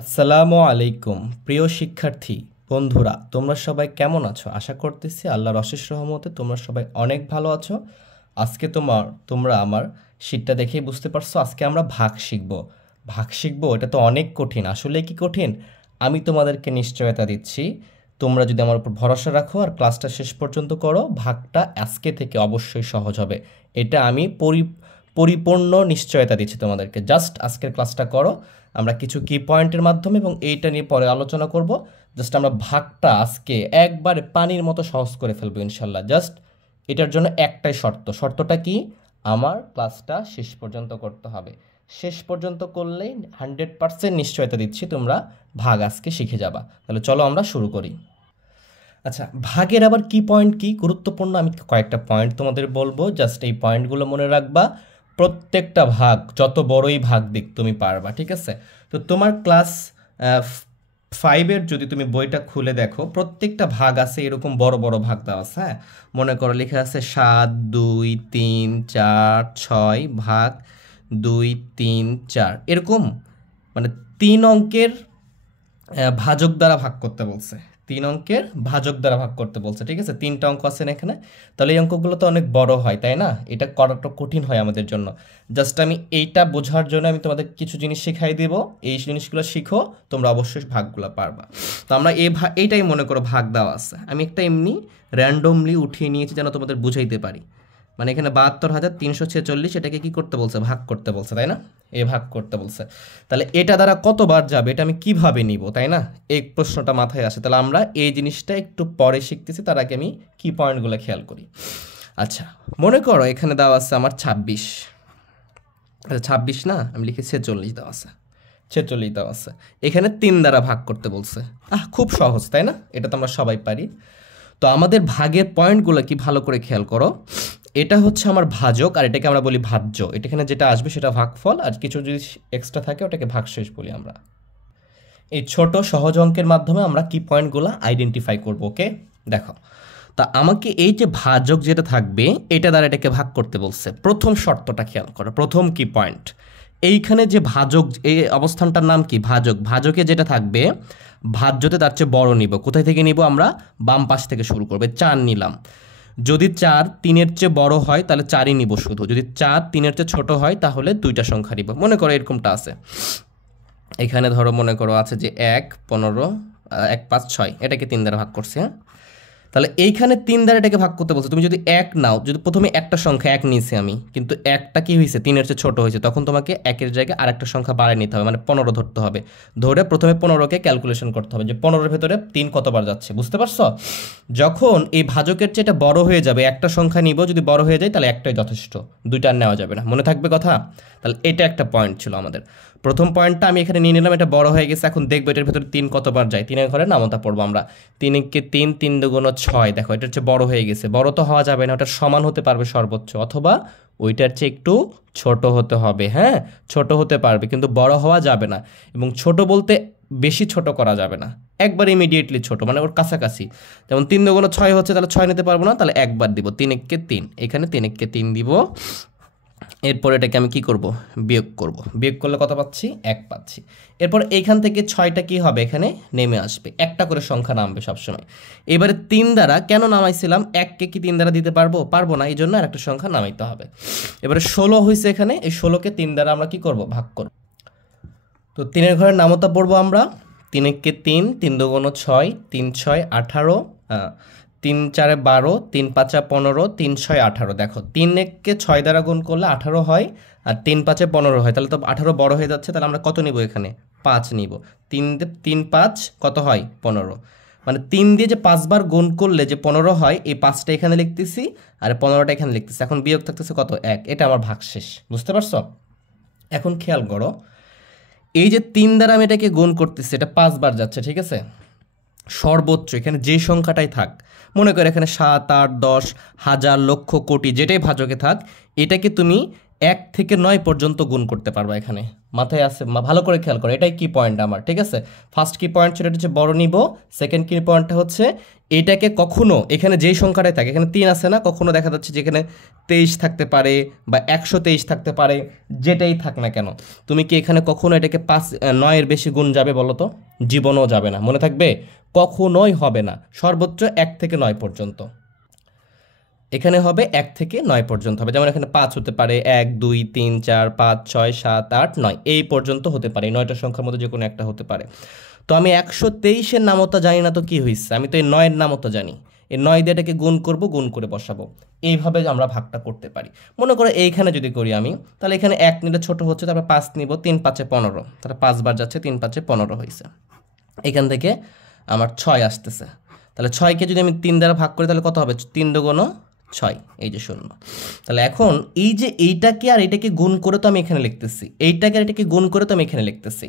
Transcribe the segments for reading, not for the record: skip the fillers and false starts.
আসসালামু আলাইকুম প্রিয় শিক্ষার্থী বন্ধুরা, তোমরা সবাই কেমন আছো? আশা করতেছি আল্লাহর অশেষ রহমতে তোমরা সবাই অনেক ভালো আছো। আজকে তোমরা আমার শীটটা দেখেই বুঝতে পারছো, আজকে আমরা ভাগ শিখবো। এটা তো অনেক কঠিন। আসলে কি কঠিন? আমি তোমাদেরকে নিশ্চয়তা দিচ্ছি, তোমরা যদি আমার উপর ভরসা রাখো আর ক্লাসটা শেষ পর্যন্ত করো, ভাগটা আজকে থেকে অবশ্যই সহজ হবে। এটা আমি পরিপূর্ণ নিশ্চয়তা দিচ্ছি তোমাদেরকে। জাস্ট আজকের ক্লাসটা করো, আমরা কিছু কি পয়েন্টের মাধ্যমে এবং এইটা নিয়ে পরে আলোচনা করব। জাস্ট আমরা ভাগটা আজকে একবারে পানির মতো সহজ করে ফেলবো ইনশাল্লাহ। জাস্ট এটার জন্য একটাই শর্তটা কি? আমার ক্লাসটা শেষ পর্যন্ত করতে হবে। শেষ পর্যন্ত করলেই 100% নিশ্চয়তা দিচ্ছি তোমরা ভাগ আজকে শিখে যাবা। তাহলে চলো আমরা শুরু করি। আচ্ছা, ভাগের আবার কি পয়েন্ট কি গুরুত্বপূর্ণ, আমি কয়েকটা পয়েন্ট তোমাদের বলবো, জাস্ট এই পয়েন্টগুলো মনে রাখবা। প্রত্যেকটা ভাগ যত বড়ই ভাগ দিক তুমি পারবা, ঠিক আছে? তো তোমার ক্লাস 5-এর যদি তুমি বইটা খুলে দেখো, প্রত্যেকটা ভাগ আছে এরকম বড় বড় ভাগ দেওয়া আছে। হ্যাঁ, মনে করো লেখা আছে 7, 2, 3, 4, 6 ভাগ 2, 3, 4 এরকম, মানে 3 অঙ্কের ভাজক দ্বারা ভাগ করতে বলছে। 3 অঙ্কের ভাজক দ্বারা ভাগ করতে বলছে, ঠিক আছে? 3টা অঙ্ক আছে না এখানে, তাহলে এই অঙ্কগুলো তো অনেক বড় হয়, তাই না? এটা করাটা কঠিন হয় আমাদের জন্য। জাস্ট আমি এইটা বোঝার জন্য আমি তোমাদের কিছু জিনিস শিখাই দেব। এই জিনিসগুলো শিখো, তোমরা অবশ্যই ভাগগুলো পারবা। তো আমরা এইটাই মনে করো ভাগ দেওয়া আছে, আমি একটা এমনি র্যান্ডমলি উঠিয়ে নিয়েছি যেন তোমাদের বুঝাইতে পারি। মানে এখানে 72,346, এটাকে কি করতে বলছে? ভাগ করতে বলছে, তাই না? ভাগ করতে বলছে। তাহলে এটা দ্বারা কতবার যাবে, এটা আমি কিভাবে নিব, তাই না? এই প্রশ্নটা মাথায় আসে। তাহলে আমরা এই জিনিসটা একটু পরে শিখতেছি, তার আগে আমি কি পয়েন্টগুলো খেয়াল করি। আচ্ছা, মনে করো এখানে দেওয়া আছে আমার 26। আচ্ছা, 26 না, আমি লিখে 46 দেওয়া আছে। 46 দেওয়া আছে। এখানে 3 দ্বারা ভাগ করতে বলছে। খুব সহজ, তাই না? এটা তো আমরা সবাই পারি। তো আমাদের ভাগের পয়েন্টগুলো কি ভালো করে খেয়াল করো। এটা হচ্ছে আমার ভাজক, আর এটাকে আমরা বলি ভাজ্য। এটা এখানে যেটা আসবে সেটা ভাগফল, আর কিছু যদি এক্সট্রা থাকে ওটাকে ভাগশেষ বলি আমরা। এই ছোট সহজ অঙ্কের মাধ্যমে আমরা কি পয়েন্টগুলো আইডেন্টিফাই করব। ওকে, দেখো, তা আমাকে এই যে ভাজক যেটা থাকবে এটা দ্বারা এটাকে ভাগ করতে বলছে। প্রথম শর্তটা খেয়াল করো, প্রথম কি পয়েন্ট, এইখানে যে ভাজক, এই অবস্থানটার নাম কি? ভাজক। ভাজকে যেটা থাকবে ভাজ্যতে তার চেয়ে বড় নিব। কোথায় থেকে নিব আমরা? বাম পাশ থেকে শুরু করবে। 4 নিলাম। যদি 4 3-এর চেয়ে বড় হয় তাহলে 4ই নিব শুধু। যদি 4 3-এর চেয়ে ছোট হয় তাহলে দুইটা সংখ্যা নিব। মনে করো এরকমটা আছে। এখানে ধরো মনে করো আছে যে 1, 15, 1, 5, 6, এটাকে 3 দ্বারা ভাগ করছে। হ্যাঁ, তাহলে এইখানে 3 দ্বারা এটাকে ভাগ করতে বলছে। তুমি যদি 1 নাও, যদি প্রথমে একটা সংখ্যা 1 নিয়েছি আমি, কিন্তু একটা কি হয়েছে? 3-এর চেয়ে ছোট হয়েছে, তখন তোমাকে 1-এর জায়গায় আরেকটা সংখ্যা বাড়ায় নিতে হবে, মানে 15 ধরতে হবে। ধরে প্রথমে 15কে ক্যালকুলেশন করতে হবে যে 15-এর ভেতরে 3 কতবার যাচ্ছে। বুঝতে পারছো? যখন এই ভাজকের চেয়ে এটা বড় হয়ে যাবে, একটা সংখ্যা নিব, যদি বড় হয়ে যায় তাহলে একটাই যথেষ্ট, দুইটা আর নেওয়া যাবে না। মনে থাকবে কথা? তাহলে এটা একটা পয়েন্ট ছিল আমাদের। প্রথম পয়েন্টটা আমি এখানে নিয়ে নিলাম, এটা বড় হয়ে গেছে। এখন দেখবো এটার ভেতরে 3 কতবার যায়। 3-এর ঘরে নামতা পড়বো আমরা। 3-কে 3, 3 দুগুণ 6। দেখো এটার চেয়ে বড় হয়ে গেছে। বড় তো হওয়া যাবে না, ওটা সমান হতে পারবে সর্বোচ্চ, অথবা ওইটার চেয়ে একটু ছোট হতে হবে। হ্যাঁ, ছোট হতে পারবে, কিন্তু বড় হওয়া যাবে না। এবং ছোট বলতে বেশি ছোট করা যাবে না, একবার ইমিডিয়েটলি ছোট, মানে ওর কাছাকাছি। যেমন 3 দুগুণ 6 হচ্ছে, তাহলে 6 নিতে পারবো না, তাহলে একবার দিব। 3-কে 3, এখানে 3-কে 3 দিব। এরপর এটাকে আমি কি করব? বিয়োগ করব। বিয়োগ করলে কত পাচ্ছি? 1 পাচ্ছি। এরপর এইখান থেকে 6টা কি হবে? এখানে নেমে আসবে। একটা করে সংখ্যা নামবে সবসময়। এবারে 3 দ্বারা কেন নামাইছিলাম? 1-কে কি 3 দ্বারা দিতে পারবো? পারবো না, এই জন্য আর একটা সংখ্যা নামাইতে হবে। এবারে 16 হয়েছে এখানে, এই 16-কে 3 দ্বারা আমরা কি করব? ভাগ করব। তো 3-এর ঘরে নামতা পড়বো আমরা। 3-কে 3, 3 দুগুণ 6, 3 6 18, 3 4 12, 3 5 15, 3 6 18। দেখো 3-কে 6 দ্বারা গুণ করলে 18 হয়, আর 3 5 15 হয়, তাহলে তো 18 বড় হয়ে যাচ্ছে। তাহলে আমরা কত নিব এখানে? 5 নিব। 3 5 কত হয়? 15। মানে 3 দিয়ে যে 5 বার গুণ করলে যে 15 হয়, এই 5টা এখানে লিখতেছি আর 15টা এখানে লিখতেছি। এখন বিয়োগ থাকতেছে কত? 1। এটা আমার ভাগশেষ। বুঝতে পারছো? এখন খেয়াল করো, এই যে 3 দ্বারা আমি এটাকে গুণ করতেছি, এটা 5 বার যাচ্ছে, ঠিক আছে? সর্বোচ্চ এখানে যে সংখ্যাটাই থাক, মনে করো এখানে 7, 8, 10, হাজার, লক্ষ, কোটি, যেটাই ভাজকে থাক, এটাকে তুমি 1 থেকে 9 পর্যন্ত গুণ করতে পারবা এখানে, মাথায় আছে? ভালো করে খেয়াল করো, এটাই কি পয়েন্ট আমার, ঠিক আছে? ফার্স্ট কি পয়েন্ট ছিল, এটা হচ্ছে বড় নিব। সেকেন্ড কি পয়েন্টটা হচ্ছে এটাকে কখনো এখানে যেই সংখ্যাটাই থাকে, এখানে 3 আছে না, কখনো দেখা যাচ্ছে যে এখানে 23 থাকতে পারে বা 123 থাকতে পারে, যেটাই থাক না কেন, তুমি কি এখানে কখনো এটাকে 9 এর বেশি গুণ যাবে বলো তো? জীবনও যাবে না, মনে থাকবে? কখনোই হবে না, সর্বোচ্চ 1 থেকে 9 পর্যন্ত। এখানে হবে 1 থেকে 9 পর্যন্ত হবে, যেমন এখানে 5 হতে পারে, 1 2 3 4 5 6 7 8 9 এই পর্যন্ত হতে পারে, এই 9টা সংখ্যার মধ্যে যে কোনো একটা হতে পারে। তো আমি 123-এর নামতা জানি না, তো কি হয়েছে, আমি তো এই 9-এর নামতা জানি, এই 9 দিয়ে এটাকে গুণ করব, গুণ করে বসাবো, এইভাবে আমরা ভাগটা করতে পারি। মনে করো এইখানে যদি করি আমি, তাহলে এখানে 1 নিলে ছোট হচ্ছে, তারপর 5 নিব, 3 5 15, তাহলে 5 বার যাচ্ছে, 3 5 15 হয়েছে। এখান থেকে আমার 6 আসতেছে, তাহলে 6কে যদি আমি 3 দ্বারা ভাগ করি তাহলে কত হবে? 3 দুগুণ 6, এই যে 0। তাহলে এখন এই যে এইটাকে আর এটাকে গুণ করে তো আমি এখানে লিখতেছি, এইটাকে আর এটাকে গুণ করে তো আমি এখানে লিখতেছি,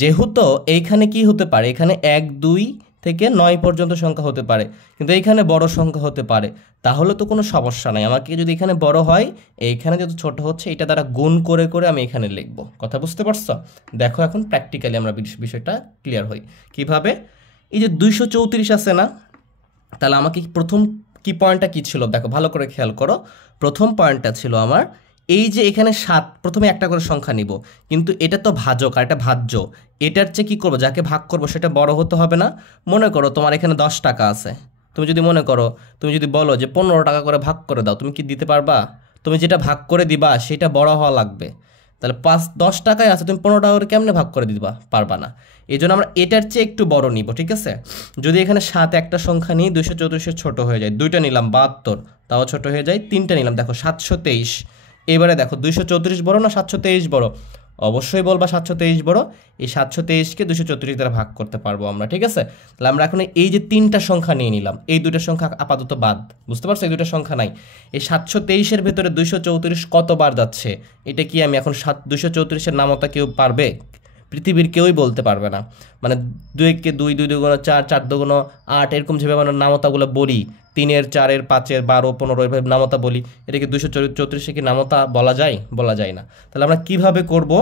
যেহেতু এইখানে কি হতে পারে, এখানে 1 2 থেকে 9 পর্যন্ত সংখ্যা হতে পারে, কিন্তু এইখানে বড় সংখ্যা হতে পারে, তাহলে তো কোনো সমস্যা নাই। আমাকে যদি এখানে বড় হয়, এইখানে যেহেতু ছোট হচ্ছে, এটা দ্বারা গুণ করে করে আমি এখানে লিখব। কথা বুঝতে পারছো? দেখো এখন প্র্যাকটিক্যালি আমরা বিষয়টা ক্লিয়ার হই কিভাবে। এই যে 234 আছে না, তাহলে আমাকে প্রথম কি পয়েন্টটা কি ছিল দেখো, ভালো করে খেয়াল করো। প্রথম পয়েন্টটা ছিল আমার এই যে এখানে 7, প্রথমে একটা করে সংখ্যা নিব, কিন্তু এটা তো ভাজক আর এটা ভাজ্য, এটার চেয়ে কী করবো, যাকে ভাগ করবো সেটা বড় হতে হবে না? মনে করো তোমার এখানে 10 টাকা আছে, তুমি যদি মনে করো, তুমি যদি বলো যে 15 টাকা করে ভাগ করে দাও, তুমি কি দিতে পারবা? তুমি যেটা ভাগ করে দিবা সেটা বড় হওয়া লাগবে। তাহলে 10 টাকায় আছে, তুমি 15 টাকা করে কেমনে ভাগ করে দিবা? পারবা না। এই জন্য আমরা এটার চেয়ে একটু বড় নিব, ঠিক আছে? যদি এখানে 7 একটা সংখ্যা নিই, 234 ছোট হয়ে যায়, 2টা নিলাম 72, তাও ছোট হয়ে যায়, 3টা নিলাম, দেখো 723। এবারে দেখো 234 বড় না 723 বড়? অবশ্যই বলবা 723 বড়। এই 723কে 234 দ্বারা ভাগ করতে পারবো আমরা, ঠিক আছে? তাহলে আমরা এখন এই যে 3টা সংখ্যা নিয়ে নিলাম, এই 2টা সংখ্যা আপাতত বাদ, বুঝতে পারছো? এই 2টা সংখ্যা নাই। এই 723-এর ভেতরে 234 কতবার যাচ্ছে, এটা কি আমি এখন 234-এর নামতা কেউ পারবে? পৃথিবীর কেউই বলতে পারবে না। মানে 2-কে 2, 2 দুগুণ 4, 4 দুগুণ 8, এরকম যেভাবে আমরা নামতাগুলো বলি, 3-এর 4-এর 5-এর 12 15 এভাবে নামতা বলি, এটাকে 234-এ কি নামতা বলা যায়? বলা যায় না। তাহলে আমরা কিভাবে করব?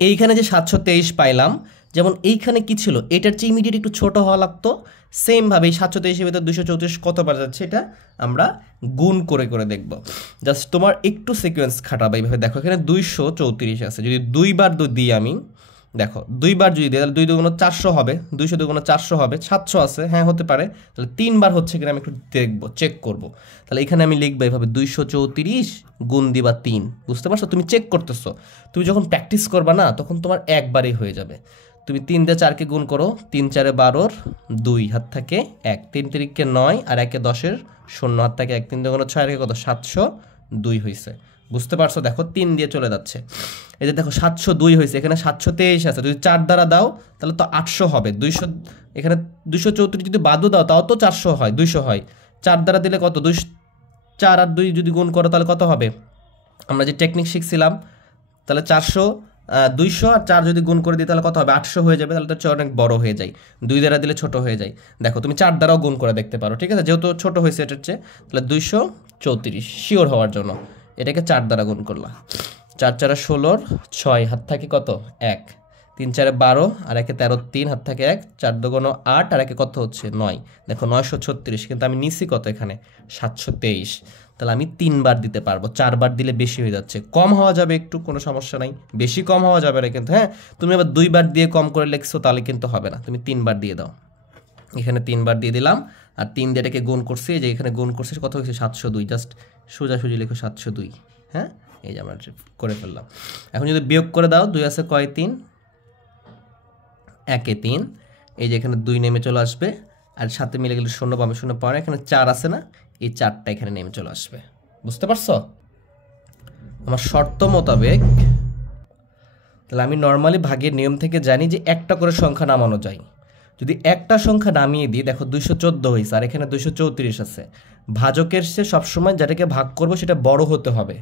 এইখানে যে 723 পাইলাম, যেমন এইখানে কি ছিল, এটার চেয়ে ইমিডিয়েট একটু ছোট হওয়া লাগতো, সেমভাবে এই 723-এর ভিতরে 234 কতবার যাচ্ছে এটা আমরা গুণ করে করে দেখব। জাস্ট তোমার একটু সিকোয়েন্স খাটাবে, এইভাবে দেখো এখানে 234 আছে, যদি 2 বার দিই আমি, দেখো 2 বার যদি দিই তাহলে 2 দুগুণ 400 হবে, 200 দুগুণ 400 হবে, 700 আছে, হ্যাঁ হতে পারে, তাহলে 3 বার হচ্ছে কিনা আমি একটু দেখবো, চেক করব। তাহলে এখানে আমি লিখবো এইভাবে 234 গুণ দিবা 3, বুঝতে পারছো? তুমি চেক করতেছো, তুমি যখন প্র্যাকটিস করবা না তখন তোমার একবারেই হয়ে যাবে। তুমি 3 দিয়ে 4-কে গুণ করো, 3 4-এ 12, 2 হাত থাকে 1, 3 3-কে 9 আর 1-এ 10-এর 0 হাত থাকে 1, 3 দুগুণ 6 আর 1 কত 702 হয়েছে, বুঝতে পারছো? দেখো 3 দিয়ে চলে যাচ্ছে, এই যে দেখো 702 হয়েছে, এখানে 723 আছে, যদি 4 দ্বারা দাও তাহলে তো 800 হবে, 200, এখানে 234 যদি বাদও দাও তাও তো 400 হয়, 200 হয়, 4 দ্বারা দিলে কত, 4 আর 2 যদি গুণ করো তাহলে কত হবে? আমরা যে টেকনিক শিখছিলাম, তাহলে 400, 200 আর 4 যদি গুণ করে দিই তাহলে কত হবে? 800 হয়ে যাবে, তাহলে তো অনেক বড় হয়ে যায়, 2 দ্বারা দিলে ছোট হয়ে যায়। দেখো তুমি 4 দ্বারাও গুণ করে দেখতে পারো, ঠিক আছে? যেহেতু ছোট হয়েছে এটার চেয়ে, তাহলে 234 শিওর হওয়ার জন্য এটাকে 4 দ্বারা গুণ করলাম, 4 4-এ 16, 6 হাত থাকে কত 1, 3 4-এ 12 আর 1-এ 13, 3 হাত থাকে 1, 4 দুগুণ 8 আর 1-এ কত হচ্ছে 9, দেখো 936, কিন্তু আমি নিচ্ছি কত এখানে 723, তাহলে আমি 3 বার দিতে পারবো, 4 বার দিলে বেশি হয়ে যাচ্ছে, কম হওয়া যাবে একটু, কোনো সমস্যা নাই, বেশি কম হওয়া যাবে না কিন্তু, হ্যাঁ তুমি আবার 2 বার দিয়ে কম করে লিখছো তাহলে কিন্তু হবে না, তুমি 3 বার দিয়ে দাও, এখানে 3 বার দিয়ে দিলাম, আর 3 দিয়ে এটাকে গুণ করছি, যে এখানে গুণ করছি কত হয়েছে 702, জাস্ট সোজাসুজি লিখো 702, হ্যাঁ এই যে আমরা করে ফেললাম। এখন যদি বিয়োগ করে দাও, 2 আছে কয় 3, 1-এ 3, এই যে এখানে 2 নেমে চলে আসবে, আর সাথে মিলে গেলে 0 পাবে, 0 পাওয়ার এখানে 4 আছে না, এই 4টা এখানে নেমে চলে আসবে, বুঝতে পারছো? আমার শর্ত মোতাবেক তাহলে আমি নর্মালি ভাগের নিয়ম থেকে জানি যে একটা করে সংখ্যা নামানো যায়, যদি একটা সংখ্যা নামিয়ে দিই, দেখো 214 হয়েছে আর এখানে 234 আছে, ভাজকের সে সবসময় যেটাকে ভাগ করবো সেটা বড় হতে হবে,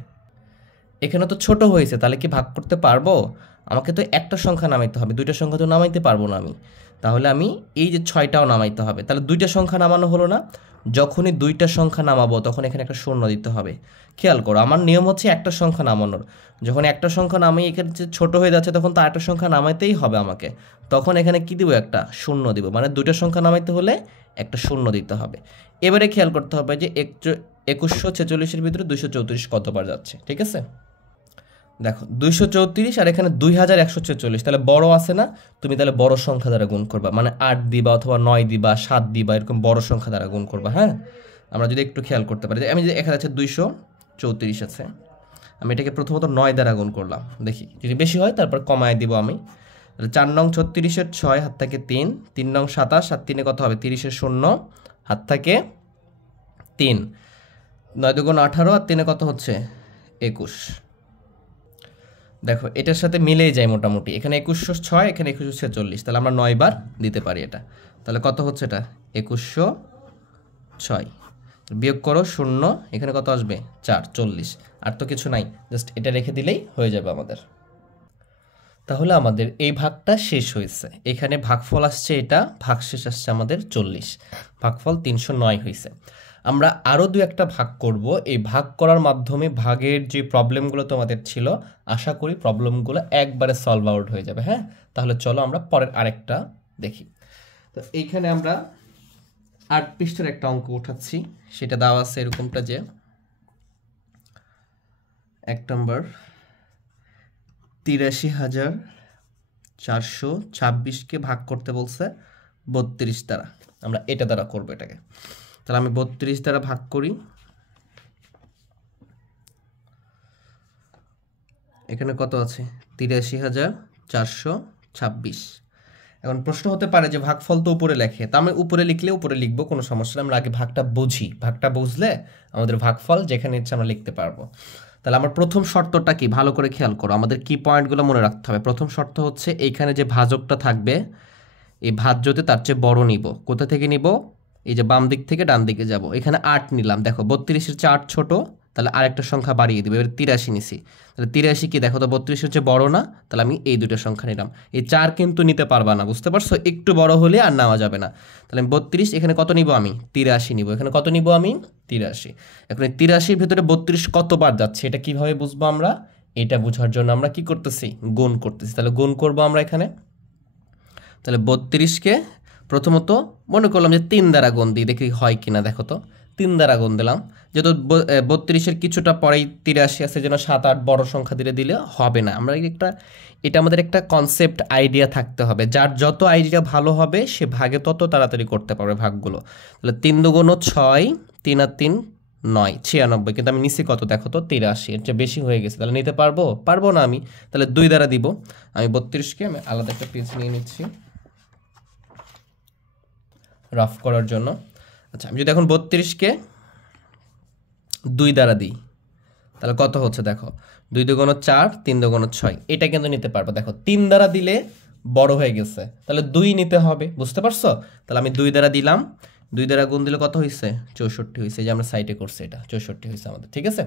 এখানে তো ছোট হয়েছে, তাহলে কি ভাগ করতে পারবো? আমাকে তো একটা সংখ্যা নামাইতে হবে, দুইটা সংখ্যা তো নামাইতে পারবো না আমি। তাহলে আমি এই যে 6টাও নামাইতে হবে, তাহলে দুইটা সংখ্যা নামানো হলো না। যখনই দুইটা সংখ্যা নামাবো তখন এখানে একটা শূন্য দিতে হবে। খেয়াল করো, আমার নিয়ম হচ্ছে একটা সংখ্যা নামানোর। যখন একটা সংখ্যা নামাই এখানে যে ছোটো হয়ে যাচ্ছে তখন তো আরেকটা সংখ্যা নামাইতেই হবে আমাকে। তখন এখানে কি দিব, একটা শূন্য দিব, মানে দুইটা সংখ্যা নামাইতে হলে একটা শূন্য দিতে হবে। এবারে খেয়াল করতে হবে যে 2146-এর ভিতরে 234 কতবার যাচ্ছে, ঠিক আছে? দেখো 234 আর এখানে 2146, তাহলে বড় আছে না? তুমি তাহলে বড় সংখ্যা দ্বারা গুণ করবা, মানে 8 দিবা অথবা 9 দিবা, 7 দিবা, এরকম বড় সংখ্যা দ্বারা গুণ করবা। হ্যাঁ, আমরা যদি একটু খেয়াল করতে পারি যে আমি যে এখানে আছে 234 আছে, আমি এটাকে প্রথমত 9 দ্বারা গুণ করলাম, দেখি যদি বেশি হয় তারপর কমায় দিব আমি। 4 নং 36-এর 6 হাত থাকে 3, 3 নং 27 আর 3-এ কত হবে, 30-এর 0 হাত থাকে 3, 9 দুগুণ 18 আর 3-এ কত হচ্ছে 21। দেখো এটার সাথে মিলেই যায় মোটামুটি, এখানে 2106, এখানে 2146, তাহলে আমরা 9 বার দিতে পারি এটা। তাহলে কত হচ্ছে এটা, 2106। বিয়োগ করো 0, এখানে কত আসবে 4, 40। আর তো কিছু নাই, জাস্ট এটা রেখে দিলেই হয়ে যাবে আমাদের। তাহলে আমাদের এই ভাগটা শেষ হয়েছে, এখানে ভাগফল আসছে এটা, ভাগশেষ আসছে আমাদের 40, ভাগফল 309 হয়েছে। আমরা আরও দু একটা ভাগ করব, এই ভাগ করার মাধ্যমে ভাগের যে প্রবলেমগুলো তোমাদের ছিল আশা করি প্রবলেমগুলো একবারে সলভ আউট হয়ে যাবে। হ্যাঁ, তাহলে চলো আমরা পরের আরেকটা দেখি। তো এইখানে আমরা 8 পৃষ্ঠার একটা অঙ্ক উঠাচ্ছি, সেটা দেওয়া আছে এরকমটা যে 1 নম্বর 83,426-কে ভাগ করতে বলছে 32 দ্বারা। আমরা এটা দ্বারা করবো এটাকে, তাহলে আমি 32 দ্বারা ভাগ করি। এখানে কত আছে 83,426। এখন প্রশ্ন হতে পারে যে ভাগফল তো উপরে লেখে, তা আমি উপরে লিখলে উপরে লিখবো, কোনো সমস্যা নেই। আমরা আগে ভাগটা বুঝি, ভাগটা বুঝলে আমাদের ভাগফল যেখানে ইচ্ছে আমরা লিখতে পারবো। তাহলে আমার প্রথম শর্তটা কি, ভালো করে খেয়াল করো, আমাদের কি পয়েন্টগুলো মনে রাখতে হবে। প্রথম শর্ত হচ্ছে এইখানে যে ভাজকটা থাকবে এই ভাজ্যতে তার চেয়ে বড় নিব। কোথা থেকে নিব, এই যে বাম দিক থেকে ডান দিকে যাব, এখানে 8 নিলাম, দেখো 32-এর চেয়ে 8 ছোট, তাহলে আরেকটা সংখ্যা বাড়িয়ে দিব, এবার 83 নিছি। তাহলে 83 কি, দেখো তো 32-এর চেয়ে বড় না, তাহলে আমি এই দুটো সংখ্যা নিলাম। এই 4 কিন্তু নিতে পারবা না, বুঝতে পারছো, একটু বড় হলে আর নেওয়া যাবে না। তাহলে আমি 32, এখানে কত নিব আমি 83 নিব, এখানে কত নিব আমি 83। এখন এই 83-র ভিতরে 32 কতবার যাচ্ছে এটা কিভাবে বুঝবো আমরা, এটা বোঝার জন্য আমরা কি করতেছি, গুণ করতেছি। তাহলে গুণ করবো আমরা এখানে। তাহলে 32-কে প্রথমত মনে করলাম যে 3 দ্বারা গুণ দিই, দেখি হয় কিনা। দেখো তো 3 দ্বারা গুণ দিলাম, যেহেতু 32-এর কিছুটা পরেই 83 আছে, যেন 7, 8 বড় সংখ্যা দিলে হবে না। আমরা এটা আমাদের একটা কনসেপ্ট আইডিয়া থাকতে হবে, যার যত আইডিয়া ভালো হবে সে ভাগে তত তাড়াতাড়ি করতে পারবে ভাগগুলো। তাহলে 3 দুগুণ 6, 3 আর 3 9, 96, কিন্তু আমি নিচে কত দেখো তো 83, এর চেয়ে বেশি হয়ে গেছে, তাহলে নিতে পারবো না আমি। তাহলে 2 দ্বারা দিব। আমি 32-কে আমি আলাদা একটা পেজ নিয়ে নিচ্ছি রাফ করার জন্য। আচ্ছা, আমি যদি এখন 32-কে 2 দ্বারা দিই তাহলে কত হচ্ছে দেখো, 2 দুগুণ 4, 3 দুগুণ 6, এটা কিন্তু নিতে পারবো। দেখো 3 দ্বারা দিলে বড় হয়ে গেছে, তাহলে 2 নিতে হবে, বুঝতে পারছো। তাহলে আমি 2 দ্বারা দিলাম, 2 দ্বারা গুণ দিলে কত হয়েছে 64 হয়েছে, যে আমরা সাইডে করছি এটা 64 হয়েছে আমাদের, ঠিক আছে।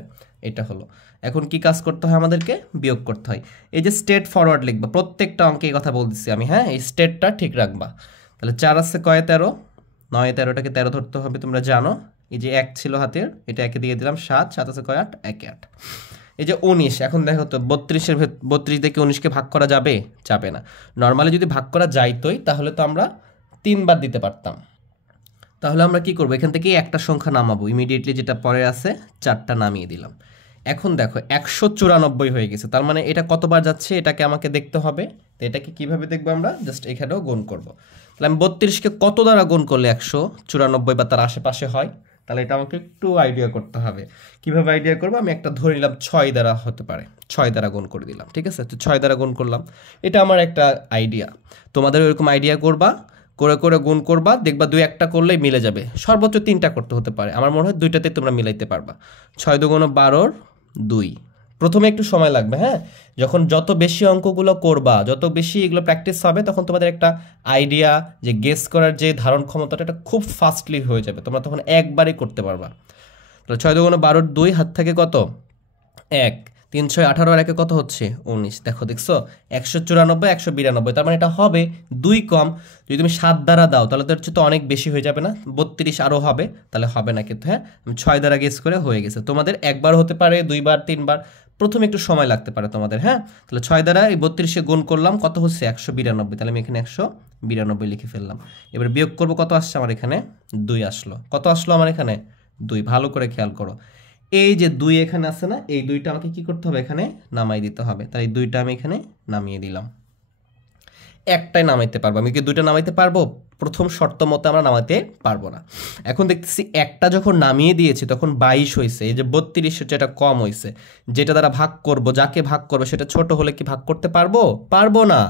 এটা হলো। এখন কি কাজ করতে হয় আমাদেরকে, বিয়োগ করতে হয়। এই যে স্ট্রেট ফরওয়ার্ড লিখবা, প্রত্যেকটা অঙ্কে এই কথা বলতেছি আমি, হ্যাঁ, এই স্ট্রেটটা ঠিক রাখবা। তাহলে 4 আছে কয় 13, 9 13টাকে 13 ধরতে হবে, তোমরা জানো। এই যে 1 ছিল হাতের, এটা একে দিয়ে দিলাম 7, 7 আছে কয় 8, 1 8। এই যে 19, এখন দেখো তো 32 থেকে 19-কে ভাগ করা যাবে না। নর্মালি যদি ভাগ করা যাইতোই তাহলে তো আমরা 3 বার দিতে পারতাম। তাহলে আমরা কি করব, এখান থেকে একটা সংখ্যা নামাবো, ইমিডিয়েটলি যেটা পরে আছে 4টা নামিয়ে দিলাম। এখন দেখো 194 হয়ে গেছে, তার মানে এটা কতবার যাচ্ছে এটাকে আমাকে দেখতে হবে। তো এটাকে কিভাবে দেখবো আমরা, জাস্ট এখানেও গুণ করব। তাহলে আমি 32-কে কত দ্বারা গুণ করলে 194 বা তার আশেপাশে হয়, তাহলে এটা আমাকে একটু আইডিয়া করতে হবে। কিভাবে আইডিয়া করবো, আমি একটা ধরে নিলাম 6 দ্বারা হতে পারে, 6 দ্বারা গুণ করে দিলাম, ঠিক আছে। তো 6 দ্বারা গুণ করলাম, এটা আমার একটা আইডিয়া। তোমাদের ওইরকম আইডিয়া করবা, করে গুণ করবা, দেখবা 2-1টা করলেই মিলে যাবে। সর্বোচ্চ 3টা করতে হতে পারে, আমার মনে হয় 2টাতে তোমরা মিলাইতে পারবা। 6 দুগুণ 12, 2। প্রথমে একটু সময় লাগবে, হ্যাঁ, যখন যত বেশি অঙ্কগুলো করবা, যত বেশি এগুলো প্র্যাকটিস হবে, তখন তোমাদের একটা আইডিয়া, যে গেস করার যে ধারণ ক্ষমতাটা, এটা খুব ফাস্টলি হয়ে যাবে, তোমরা তখন একবারই করতে পারবা। তাহলে 6 দুগুণ 12, 2 হাত থাকে কত 1, 3 6 18 আর একে কত হচ্ছে 19। দেখো দেখছো 194 192, তার মানে এটা হবে 2 কম। যদি তুমি 7 দ্বারা দাও তাহলে তো হচ্ছে তো অনেক বেশি হয়ে যাবে না, 32 আরও হবে, তাহলে হবে না কিন্তু। হ্যাঁ, আমি 6 দ্বারা গেস করে হয়ে গেছে। তোমাদের একবার হতে পারে, 2 বার 3 বার, প্রথমে একটু সময় লাগতে পারে তোমাদের। হ্যাঁ, তাহলে 6 দ্বারা এই 32 গুণ করলাম, কত হচ্ছে 192, তাহলে আমি এখানে 192 লিখে ফেললাম। এবার বিয়োগ করব, কত আসছে আমার এখানে 2 আসলো। কত আসলো আমার এখানে 2, ভালো করে খেয়াল করো। এই যে 2 এখানে আছে না, এই 2টা আমাকে কি করতে হবে এখানে নামাই দিতে হবে, তাই এই 2টা আমি এখানে নামিয়ে দিলাম। একটাই নামাইতে পারবো, আমি কি 2টা নামাইতে পারবো? প্রথম শর্ত মতো আমরা নামাইতে পারবো না। এখন দেখতেছি একটা যখন নামিয়ে দিয়েছি তখন 22 হয়েছে, এই যে 32 হচ্ছে এটা কম হয়েছে, যেটা দ্বারা ভাগ করব, যাকে ভাগ করবো সেটা ছোট হলে কি ভাগ করতে পারবো? পারবো না।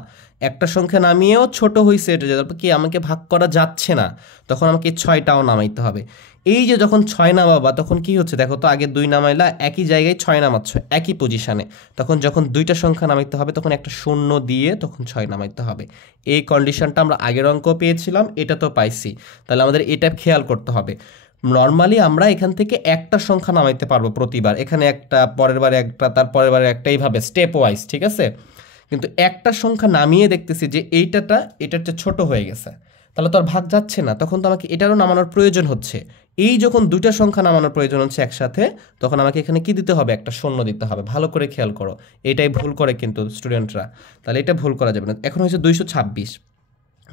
একটা সংখ্যা নামিয়েও ছোট হয়েছে, এটা কি আমাকে ভাগ করা যাচ্ছে না, তখন আমাকে 6টাও নামাইতে হবে। এই যে যখন 6 নামাবা তখন কি হচ্ছে দেখো তো, আগে 2 নামাইলা, একই জায়গায় 6 নামাচ্ছ, একই পজিশনে, তখন যখন 2টা সংখ্যা নামাইতে হবে তখন একটা শূন্য দিয়ে তখন 6 নামাইতে হবে। এই কন্ডিশনটা আমরা আগের অঙ্ক পেয়েছিলাম, এটা তো পাইছি, তাহলে আমাদের এটা খেয়াল করতে হবে। নর্মালি আমরা এখান থেকে একটা সংখ্যা নামাইতে পারবো প্রতিবার, এখানে একটা, পরের বারে একটা, তার পরের বারে একটা, এইভাবে স্টেপ ওয়াইজ, ঠিক আছে। কিন্তু একটা সংখ্যা নামিয়ে দেখতেছি যে এটার চেয়ে ছোট হয়ে গেছে, তাহলে তো আর ভাগ যাচ্ছে না, তখন তো আমাকে এটারও নামানোর প্রয়োজন হচ্ছে। এই যখন 2টা সংখ্যা নামানোর প্রয়োজন হচ্ছে একসাথে, তখন আমাকে এখানে কি দিতে হবে? একটা শূন্য দিতে হবে। ভালো করে খেয়াল করো, এটাই ভুল করে কিন্তু স্টুডেন্টরা, তাহলে এটা ভুল করা যাবে না। এখন হয়েছে 226,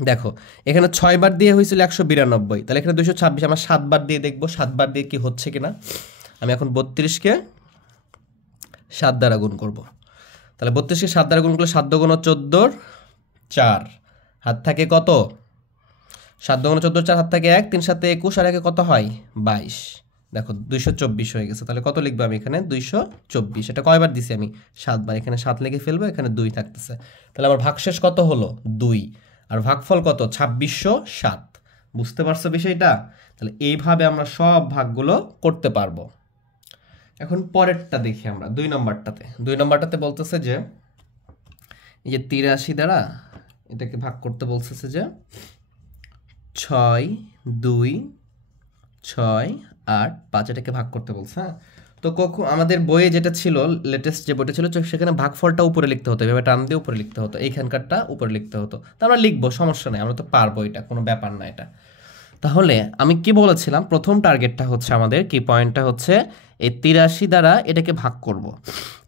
দেখো এখানে 6 বার দিয়ে হয়েছিল 192, তাহলে এখানে 226 আমরা 7 বার দিয়ে দেখবো 7 বার দিয়ে কি হচ্ছে কিনা। আমি এখন 32কে 7 দ্বারা গুণ করব, তাহলে 32কে 7 দ্বারা গুণ করলে 7 গুণ 14 4, হাত থাকে কত? 7 গুণ 14 4, হাত থাকে 1, 3 7 21, আর একে কত হয় 22। দেখো 224 হয়ে গেছে, তাহলে কত লিখবো আমি এখানে 224। এটা কয়বার দিছি আমি? 7 বার, এখানে 7 লিখে ফেলবো, এখানে 2 থাকতেছে, তাহলে আমার ভাগশেষ কত হলো 2, আর ভাগফল কত 2607। বুঝতে পারছো বিষয়টা? তাহলে এইভাবে আমরা সব ভাগগুলো করতে পারবো। এখন পরেরটা দেখি আমরা, 2 নম্বরটাতে বলতেছে যে এই যে 83 দ্বারা এটাকে ভাগ করতে বলতেছে যে 6 2 6 8 5, এটাকে ভাগ করতে বলছে। হ্যাঁ, তো কখন আমাদের বইয়ে যেটা ছিল, লেটেস্ট যে বইটা ছিল, সেখানে ভাগফলটা উপরে লিখতে হতো, এভাবে টান দিয়ে উপরে লিখতে হতো, এইখানকারটা উপরে লিখতে হতো। তা আমরা লিখবো, সমস্যা নেই, আমরা তো পারবো, এটা কোনো ব্যাপার না এটা। তাহলে আমি কি বলেছিলাম, প্রথম টার্গেটটা হচ্ছে আমাদের, কি পয়েন্টটা হচ্ছে এই 83 দ্বারা এটাকে ভাগ করব।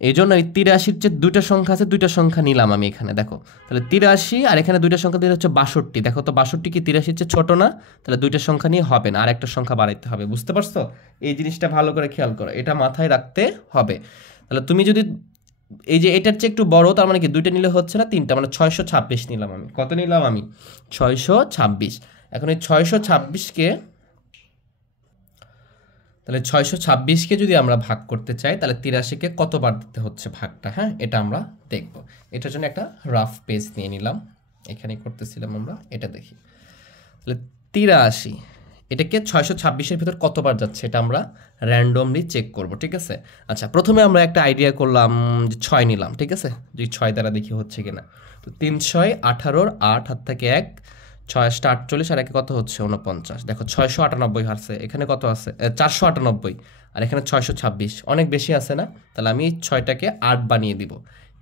এই জন্য এই 83-র যে 2টা সংখ্যা আছে, 2টা সংখ্যা নিলাম আমি এখানে। দেখো তাহলে 83 আর এখানে 2টা সংখ্যা দিলে হচ্ছে 62। দেখো তো 62 কি 83-র চেয়ে ছোট না? তাহলে 2টা সংখ্যা নিয়ে হবে না, আর একটা সংখ্যা বাড়াইতে হবে। বুঝতে পারছো? এই জিনিসটা ভালো করে খেয়াল করো, এটা মাথায় রাখতে হবে। তাহলে তুমি যদি এই যে এটার চেয়ে একটু বড়, তার মানে কি 2টা নিলে হচ্ছে না, 3টা, মানে 626 নিলাম আমি। কত নিলাম আমি? 626। এখন এই 626কে, তাহলে 626কে যদি আমরা ভাগ করতে চাই, তাহলে 83কে কতবার দিতে হচ্ছে ভাগটা? হ্যাঁ, এটা আমরা দেখব। এটার জন্য একটা রাফ পেজ নিয়ে নিলাম, এখানেই করতেছিলাম আমরা, এটা দেখি। তাহলে 83 এটাকে 626-এর ভিতর কতবার যাচ্ছে এটা আমরা র্যান্ডমলি চেক করব, ঠিক আছে। আচ্ছা, প্রথমে আমরা একটা আইডিয়া করলাম যে 6 নিলাম, ঠিক আছে, যে 6 দ্বারা দেখি হচ্ছে কিনা। তো 3 6 18, 8 হাত থেকে 1, 6 48, আর একে কত হচ্ছে 49। দেখো 698 হারছে, এখানে কত আছে 498, আর এখানে 626, অনেক বেশি আছে না? তাহলে আমি 6টাকে 8 বানিয়ে দিব,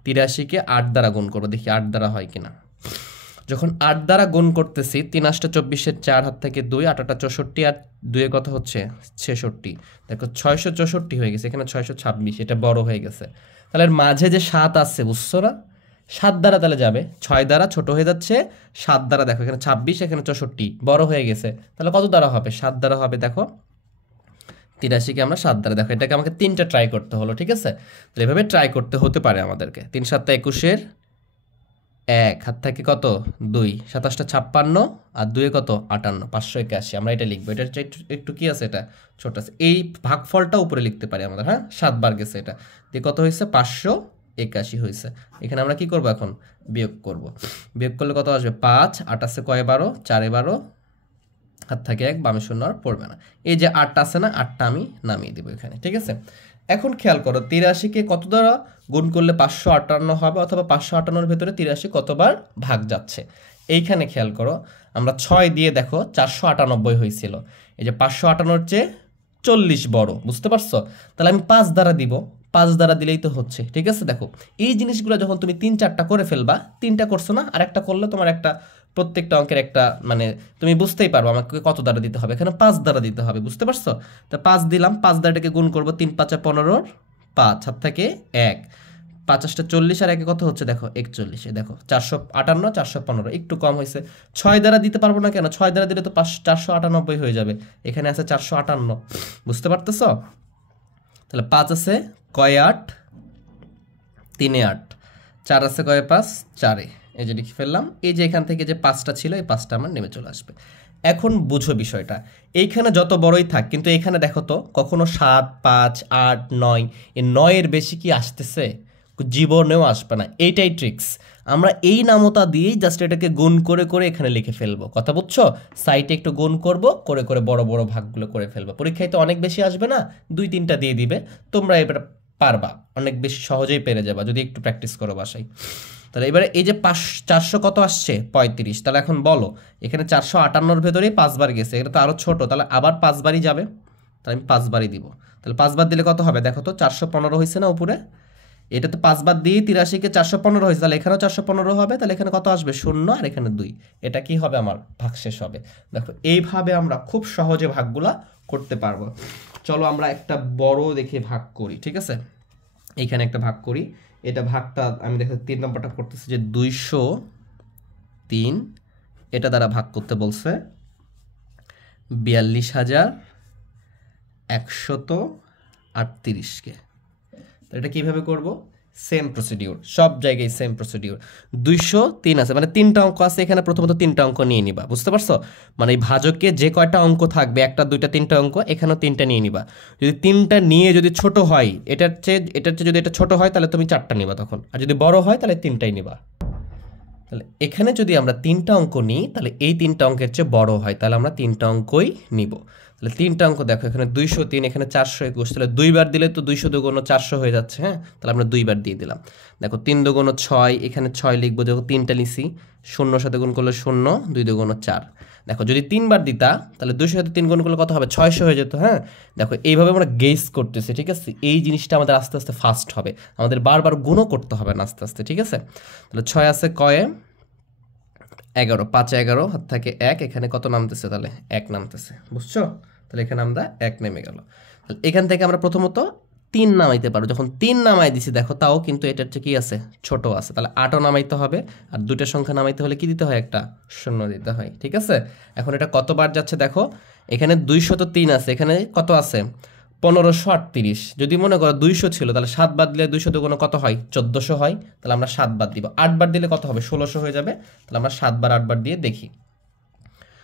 83কে 8 দ্বারা গুণ করবো, দেখি 8 দ্বারা হয় কিনা। যখন 8 দ্বারা গুণ করতেছি, 3 8 24, 4 হাত থেকে 2, 8 8 64, আর 2 কত হচ্ছে 66। দেখো 664 হয়ে গেছে, এখানে 626, এটা বড় হয়ে গেছে। তাহলে এর মাঝে যে 7 আছে, বুঝছো না? 7 দ্বারা তাহলে যাবে, 6 দ্বারা ছোট হয়ে যাচ্ছে, 7 দ্বারা দেখো এখানে 26, এখানে 64, বড় হয়ে গেছে। তাহলে কত দ্বারা হবে? 7 দ্বারা হবে। দেখো 83কে আমরা 7 দ্বারা, দেখো এটাকে আমাকে 3টা ট্রাই করতে হলো, ঠিক আছে। তো এভাবে ট্রাই করতে হতে পারে আমাদেরকে। 3 7 21, 1 হাত থেকে কত 2, 27 56, আর 2 কত 58, 581, আমরা এটা লিখবো। এটা একটু কি আছে, এটা ছোট আছে, এই ভাগফলটা উপরে লিখতে পারি আমাদের। হ্যাঁ, 7 বার গেছে, এটা দিয়ে কত হয়েছে 581 হয়েছে। এখানে আমরা কি করব এখন? বিয়োগ করব। বিয়োগ করলে কত আসবে? 5 8 আছে কয় 12, 4 12, হাত থাকে 1, বামে শূন্য আর পড়বে না। এই যে 8 আছে না, 8টা আমি নামিয়ে দেবো এখানে, ঠিক আছে। এখন খেয়াল করো 83কে কত দ্বারা গুণ করলে 558 হবে, অথবা 558-এর ভেতরে 83 কতবার ভাগ যাচ্ছে। এইখানে খেয়াল করো, আমরা 6 দিয়ে দেখো 498 হয়েছিল, এই যে 558-এর চেয়ে 40 বড়, বুঝতে পারছো? তাহলে আমি 5 দ্বারা দিব, 5 দ্বারা দিলেই তো হচ্ছে, ঠিক আছে। দেখো এই জিনিসগুলো যখন তুমি 3-4টা করে ফেলবা, 3টা করছো না, আর একটা করলে তোমার একটা প্রত্যেকটা অঙ্কের একটা মানে তুমি বুঝতেই পারবো আমাকে কত দ্বারা দিতে হবে। এখানে 5 দ্বারা দিতে হবে, বুঝতে পারছো? তো 5 দিলাম, 5 দ্বারা এটাকে গুণ করবো, 3 5 15, 5 হাত থেকে 1, 5 40 আর একে কত হচ্ছে দেখো 41, দেখো 458 415, একটু কম হয়েছে। 6 দ্বারা দিতে পারবো না কেন? 6 দ্বারা দিলে তো 498 হয়ে যাবে, এখানে আছে 458, বুঝতে পারতেছো? তাহলে 5 আছে কয় 8, 3 8, 4 আছে কয় 5 4, এই যে লিখে ফেললাম। এই যে এখান থেকে যে 5টা ছিল, এই 5টা আমার নেমে চলে আসবে। এখন বুঝো বিষয়টা, এইখানে যত বড়ই থাক, কিন্তু এখানে দেখো তো কখনো 7 5 8 9, এই 9-এর বেশি কি আসতেছে? জীবনেও আসবে না। এইটাই ট্রিক্স। আমরা এই নামতা দিয়েই জাস্ট এটাকে গুণ করে করে এখানে লিখে ফেলবো, কথা বুঝছো? সাইটে একটু গুণ করব, করে করে বড় বড় ভাগগুলো করে ফেলবো। পরীক্ষায় তো অনেক বেশি আসবে না, 2-3টা দিয়ে দিবে, তোমরা এবার পারবা, অনেক বেশি সহজেই পেরে যাবা যদি একটু প্র্যাকটিস করো বাসায়। তাহলে এবারে এই যে 400 কত আসছে 35, তাহলে এখন বলো এখানে 458-র ভেতরেই 5 বার গেছে, এটা তো আরো ছোট, তাহলে আবার 5 বারই যাবে, তাহলে আমি 5 বারই দিব। তাহলে 5 বার দিলে কত হবে দেখো তো, 415 হয়েছে না উপরে? এটা তো 5 বার দিয়ে 83-কে 415 হয়েছে, তাহলে এখানেও 415 হবে, তাহলে এখানে কত আসবে 0 আর এখানে 2, এটা কি হবে আমার ভাগশেষ হবে। দেখো এইভাবে আমরা খুব সহজে ভাগগুলা করতে পারবো। চলো আমরা একটা বড় দেখে ভাগ করি, ঠিক আছে? এইখানে একটা ভাগ করি, এটা ভাগটা আমি দেখো 3 নম্বরটা করতেছি যে 203, এটা দ্বারা ভাগ করতে বলছে 42,138-কে। তো এটা কিভাবে করব? সেম প্রসিডিউর, সব জায়গায় সেম প্রসিডিউর। 203 আছে মানে 3টা অঙ্ক আছে এখানে, প্রথমত 3টা অঙ্ক নিয়ে নিবা, বুঝতে পারছো? মানে এই ভাজকে যে কয়টা অঙ্ক থাকবে, 1টা 2টা 3টা অঙ্ক, এখানেও 3টা নিয়ে নিবা। যদি 3টা নিয়ে যদি ছোট হয়, এটার চেয়ে যদি এটা ছোট হয় তাহলে তুমি 4টা নিবা তখন, আর যদি বড় হয় তাহলে 3টাই নিবা। তাহলে এখানে যদি আমরা 3টা অঙ্ক নিই, তাহলে এই 3টা অঙ্কের চেয়ে বড় হয়, তাহলে আমরা 3টা অঙ্কই নিব। তাহলে 3টা অঙ্ক দেখো, এখানে 203, এখানে 421, তাহলে 2 বার দিলে তো 200 দুগুণ 400 হয়ে যাচ্ছে, হ্যাঁ? তাহলে আমরা 2 বার দিয়ে দিলাম। দেখো 3 দুগুণ 6, এখানে 6 লিখবো, দেখো 3টা লিখছি, 0 সাথে গুণ করলে 0, 2 দুগুণ 4। দেখো যদি 3 বার দিতা তাহলে 200 সাথে 3 গুণ করলে কত হবে? 600 হয়ে যেত, হ্যাঁ? দেখো এইভাবে আমরা গেস করতেছি, ঠিক আছে? এই জিনিসটা আমাদের আস্তে আস্তে ফাস্ট হবে, আমাদের বারবার গুণও করতে হবে না আস্তে আস্তে, ঠিক আছে? তাহলে 6 আছে কয়ে 11, 5 11 হাত থাকে 1, এখানে কত নামতেছে? তাহলে 1 নামতেছে, বুঝছো? তাহলে এখানে আমরা 1 নেমে গেল। তাহলে এখান থেকে আমরা প্রথমত 3 নামাইতে পারবো, যখন 3 নামাই দিছি দেখো, তাও কিন্তু এটার চেয়ে কি আছে? ছোট আছে, তাহলে 8ও নামাইতে হবে, আর দুইটা সংখ্যা নামাইতে হলে কি দিতে হয়? একটা 0 দিতে হয়, ঠিক আছে? এখন এটা কতবার যাচ্ছে দেখো, এখানে 203 আছে, এখানে কত আছে? 1538। যদি মনে করো 200 ছিল, তাহলে 7 বার দিলে 200 দুগুণ কত হয়? 1400 হয়, তাহলে আমরা 7 বার দিব। 8 বার দিলে কত হবে? 1600 হয়ে যাবে, তাহলে আমরা 7 বার 8 বার দিয়ে দেখি।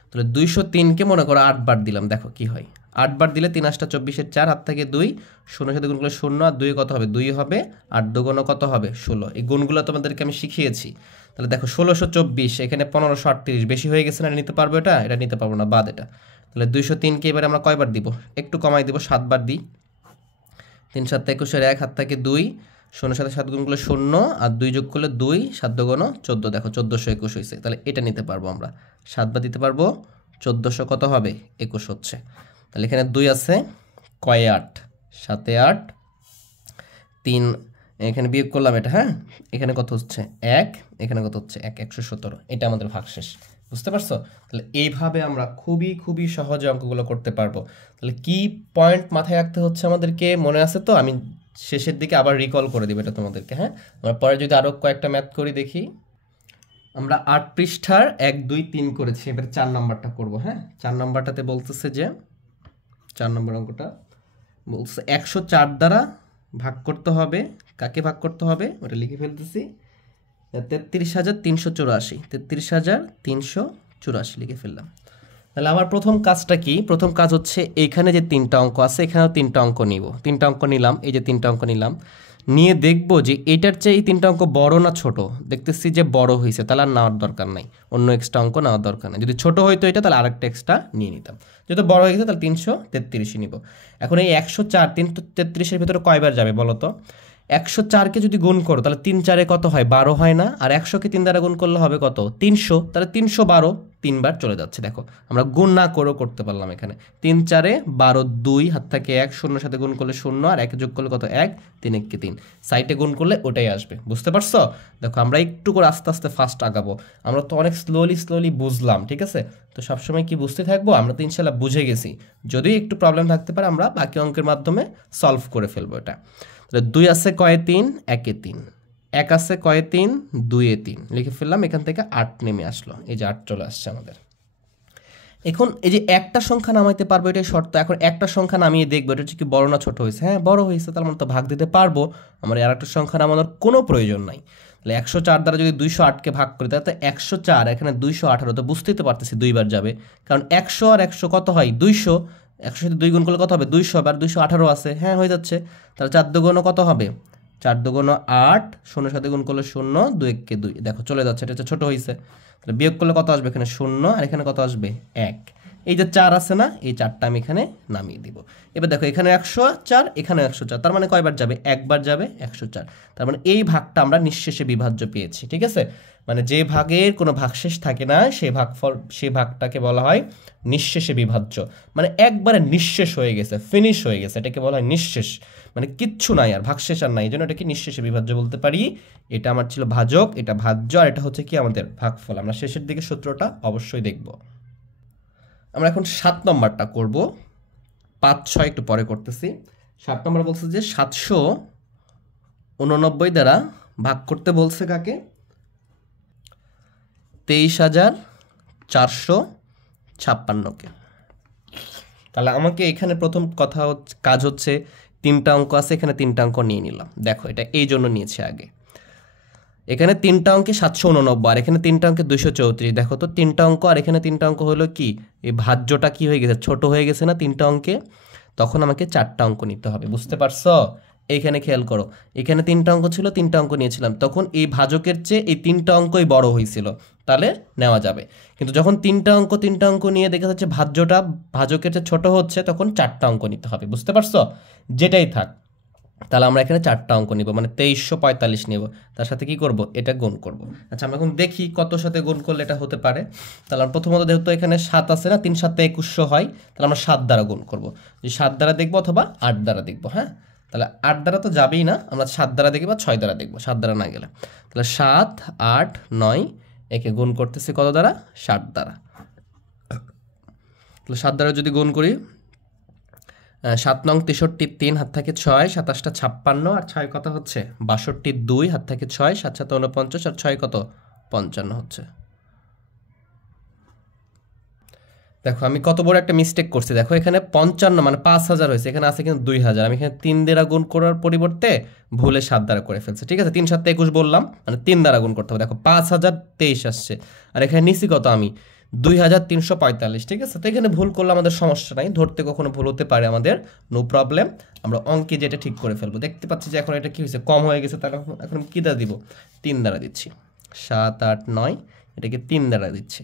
তাহলে 203-কে মনে করো 8 বার দিলাম, দেখো কি হয়। 8 বার দিলে 3 8 24, 4 হাত থেকে 2, 0 সাথে গুণ করলে 0, আর 2 কত হবে? 2 হবে, 8 দুগুণ কত হবে? 16। এই গুণগুলো তোমাদেরকে আমি শিখিয়েছি। তাহলে দেখো 1624, এখানে 1538, বেশি হয়ে গেছে না? নিতে পারবো এটা? এটা নিতে পারবো না, বাদ এটা। তাহলে 203-কে এবারে আমরা কয়বার দিব? একটু কমাই দিব, 7 বার দিই। 3 7 21, 1 হাত থেকে 2, 0 সাথে 7 গুণ করলে 0, আর 2 যোগ করলে 2, 7 দুগুণ 14, দেখো 1421 হয়েছে। তাহলে এটা নিতে পারবো আমরা, 7 বার দিতে পারবো, 1400 কত হবে? 21 হচ্ছে। তাহলে এখানে 2 আছে, কয় 8, 7 8, 3, এখানে বিয়োগ করলাম এটা, হ্যাঁ? এখানে কত হচ্ছে? 1, এখানে কত হচ্ছে? 1 117, এটা আমাদের ভাগশেষ, বুঝতে পারছো? তাহলে এইভাবে আমরা খুবই খুবই সহজে অঙ্কগুলো করতে পারবো। তাহলে কি পয়েন্ট মাথায় রাখতে হচ্ছে আমাদেরকে, মনে আছে তো? আমি শেষের দিকে আবার রিকল করে দিব এটা তোমাদেরকে, হ্যাঁ? আমরা পরে যদি আরো কয়েকটা ম্যাথ করি দেখি। আমরা 8 পৃষ্ঠার 1 2 3 করেছি, এবার 4 নাম্বারটা করব, হ্যাঁ? 4 নাম্বারটাতে বলতেছে যে 4 নম্বর অঙ্কটা বলছে 104 দ্বারা ভাগ করতে হবে, কাকে ভাগ করতে হবে ওটা লিখে ফেলতেছি, 33,384, 33,384 লিখে ফেললাম। তাহলে আমার প্রথম কাজটা কি? প্রথম কাজ হচ্ছে এইখানে যে 3টা অঙ্ক আছে, এখানেও 3টা অঙ্ক নিব। 3টা অঙ্ক নিলাম, এই যে 3টা অঙ্ক নিলাম, নিয়ে দেখবো যে এটার চেয়ে এই 3টা অঙ্ক বড় না ছোট। দেখতেছি যে বড় হয়েছে, তাহলে আর নেওয়ার দরকার নাই, অন্য এক্সট্রা অঙ্ক নেওয়ার দরকার নাই। যদি ছোট হইতো এটা, তাহলে আরেকটা এক্সট্রা নিয়ে নিতাম। যেহেতু বড় হয়ে গেছে, তাহলে 333 নিব। এখন এই 104 333-এর ভিতরে কয়বার যাবে বলো তো? 104-কে যদি গুণ করো তাহলে 3 4-এ কত হয়? 12 হয় না? আর 100-কে 3 দ্বারা গুণ করলে হবে কত? 300, তাহলে 312, 3 বার চলে যাচ্ছে। দেখো আমরা গুণ না করেও করতে পারলাম এখানে। 3 4 12, 2 হাত থেকে 1, 0 সাথে গুণ করলে 0 আর 1 যোগ করলে কত 1, 3 1 3, সাইডে গুণ করলে ওটাই আসবে। বুঝতে পারছো? দেখো আমরা একটু করে আস্তে আস্তে ফাস্ট আগাবো, আমরা তো অনেক স্লোলি বুঝলাম, ঠিক আছে? তো সবসময় কি বুঝতে থাকবো, আমরা তো ইনশাল্লাহ বুঝে গেছি, যদিও একটু প্রবলেম থাকতে পারে আমরা বাকি অঙ্কের মাধ্যমে সলভ করে ফেলবো এটা। তাহলে 2 আছে কয়ে 3, 1 এ 3, 1 আছে কয়ে 3, 2 এ 3 লিখে ফেললাম, এখান থেকে 8 নেমে আসলো, এই যে 8 চলে আসছে আমাদের। এখন এই যে একটা সংখ্যা নামাইতে পারবো এটাই শর্ত। এখন একটা সংখ্যা নামিয়ে দেখবো এটা হচ্ছে কি বড় না ছোট হয়েছে। হ্যাঁ বড় হয়েছে, তার মানে তো ভাগ দিতে পারবো, আমার আর একটা সংখ্যা নামানোর কোনো প্রয়োজন নাই। তাহলে 104 দ্বারা যদি 208কে ভাগ করি তাহলে 104, এখানে 218, তো বুঝতেই তো পারতেছি 2বার যাবে, কারণ 100 আর 100 কত হয় 200, 100 সাথে 2 গুণ করলে কত হবে 200, আর 218 আছে, হ্যাঁ হয়ে যাচ্ছে। তাহলে 4 দুগুণ কত হবে, 4 দুগুণ 8, 0 সাথে গুণ করলে 0, 2 1 2, দেখো চলে যাচ্ছে, এটা হচ্ছে ছোট হয়েছে। তাহলে বিয়োগ করলে কত আসবে, এখানে 0 আর এখানে কত আসবে 1, এই যে 4 আছে না, এই 4টা আমি এখানে নামিয়ে দিব। এবার দেখো এখানে 104, এখানে 104, তার মানে কয়বার যাবে, একবার যাবে 104। তার মানে এই ভাগটা আমরা নিঃশেষে বিভাজ্য পেয়েছি, ঠিক আছে? মানে যে ভাগের কোনো ভাগশেষ থাকে না সেই ভাগটাকে বলা হয় নিঃশেষে বিভাজ্য, মানে একবারে নিঃশেষ হয়ে গেছে, ফিনিশ হয়ে গেছে, এটাকে বলা হয় নিঃশেষ, মানে কিচ্ছু নাই আর, ভাগশেষ আর নাই, এই জন্য এটাকে নিঃশেষে বিভাজ্য বলতে পারি। এটা আমার ছিল ভাজক, এটা ভাজ্য, আর এটা হচ্ছে কি আমাদের ভাগফল। আমরা শেষের দিকে সূত্রটা অবশ্যই দেখব। আমরা এখন 7 নম্বরটা করব, 5 6 একটু পরে করতেছি। 7 নম্বর বলছে যে 789 দ্বারা ভাগ করতে বলছে কাকে, 23,456কে। তাহলে আমাকে এখানে প্রথম কাজ হচ্ছে 3টা অঙ্ক আছে, এখানে 3টা অঙ্ক নিয়ে নিলাম। দেখো এটা এই জন্য নিয়েছি আগে, এখানে 3টা অঙ্কে 789 আর এখানে 3টা অঙ্কে 234। দেখো তো 3টা অঙ্ক আর এখানে 3টা অঙ্ক হলো কি, এই ভাজ্যটা কি হয়ে গেছে, ছোট হয়ে গেছে না 3টা অঙ্কে, তখন আমাকে 4টা অঙ্ক নিতে হবে। বুঝতে পারছো? এইখানে খেয়াল করো, এখানে 3টা অঙ্ক ছিল, 3টা অঙ্ক নিয়েছিলাম, তখন এই ভাজকের চেয়ে এই 3টা অঙ্কই বড় হয়েছিল, তাহলে নেওয়া যাবে। কিন্তু যখন 3টা অঙ্ক নিয়ে দেখা যাচ্ছে ভাজ্যটা ভাজকের চেয়ে ছোট হচ্ছে, তখন 4টা অঙ্ক নিতে হবে। বুঝতে পারছো? যেটাই থাক, তাহলে আমরা এখানে 4টা অঙ্ক নিব, মানে 2345 নেব, তার সাথে কি করব, এটা গুণ করব। আচ্ছা আমরা এখন দেখি কত সাথে গুণ করলে এটা হতে পারে। তাহলে আমরা প্রথমত যেহেতু এখানে 7 আছে না, 3 7 2100 হয়, তাহলে আমরা 7 দ্বারা গুণ করব, যে 7 দ্বারা দেখব অথবা 8 দ্বারা দেখব। হ্যাঁ তাহলে 8 দ্বারা তো যাবেই না, আমরা 7 দ্বারা দেখি বা 6 দ্বারা দেখব, 7 দ্বারা না গেলে। তাহলে 7 8 9 একে গুণ করতেছি কত দ্বারা, 7 দ্বারা। তাহলে 7 দ্বারা যদি গুণ করি, 7 নং 63, 3 হাত থেকে 6, 27টা 56, আর 6 কত হচ্ছে 62, 2 হাত থেকে 6, 7 7 49, আর 6 কত 55 হচ্ছে। দেখো আমি কত বড় একটা মিস্টেক করছি, দেখো এখানে 55 মানে 5000 হয়েছে, এখানে আছে কিন্তু 2000, আমি এখানে 3 দ্বারা গুণ করার পরিবর্তে ভুলে 7 দ্বারা করে ফেলছি। ঠিক আছে, 3 7 21 বললাম, মানে 3 দ্বারা গুণ করতে হবে। দেখো 5023 আসছে, আর এখানে নিচে কত আমি 2345। ঠিক আছে, তো এখানে ভুল করলে আমাদের সমস্যা নাই, ধরতে কখনো ভুল হতে পারে আমাদের, নো প্রবলেম, আমরা অঙ্কে যেটা ঠিক করে ফেলবো। দেখতে পাচ্ছি যে এখন এটা কি হয়েছে, কম হয়ে গেছে, তাহলে এখন কি দ্বারা দিব, 3 দ্বারা দিচ্ছি। 7 8 9 এটাকে 3 দ্বারা দিচ্ছি।